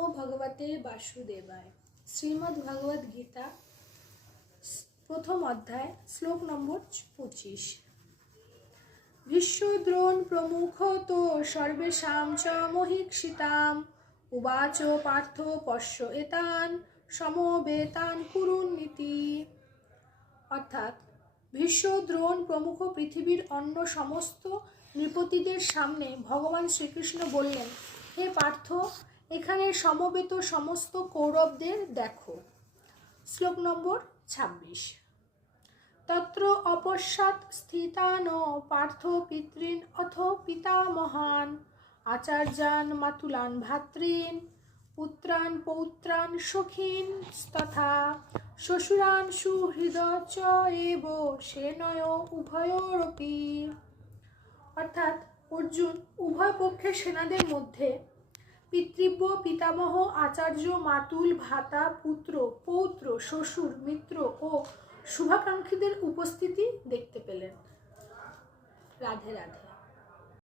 নমো ভগবতে বাসুদেবায়। শ্রীমদ্ ভগবদ গীতা প্রথম অধ্যায় শ্লোক নম্বর 25। ভীষ্ম দ্রোণ প্রমুখ তো সর্বেষাং চ মহীক্ষিতাম উবাচ পার্থ পশ্য এতান সমবেতান কুরুনীতি। অর্থাৎ ভীষ্ম দ্রোণ প্রমুখ পৃথিবীর অন্য সমস্ত নৃপতিদের সামনে ভগবান শ্রীকৃষ্ণ বললেন, হে পার্থ, এখানে সমবেত সমস্ত কৌরবদের দেখো। শ্লোক নম্বর 26। তত্র অপশ্যাৎ স্থিতান পার্থ পিতৃন অথ পিতামহান আচার্যান মাতুলান ভ্রাতৃন পুত্রান পৌত্রান সখীন তথা শ্বশুরান সুহৃদ চ এব সেনয় উভয়োরপি। অর্থাৎ অর্জুন উভয় পক্ষের সেনাদের মধ্যে পিতৃব্য, পিতামহ, আচার্য, মাতুল, ভ্রাতা, পুত্র, পৌত্র, শ্বশুর, মিত্র ও শুভাকাঙ্ক্ষীদের উপস্থিতি দেখতে পেলেন। রাধে রাধে।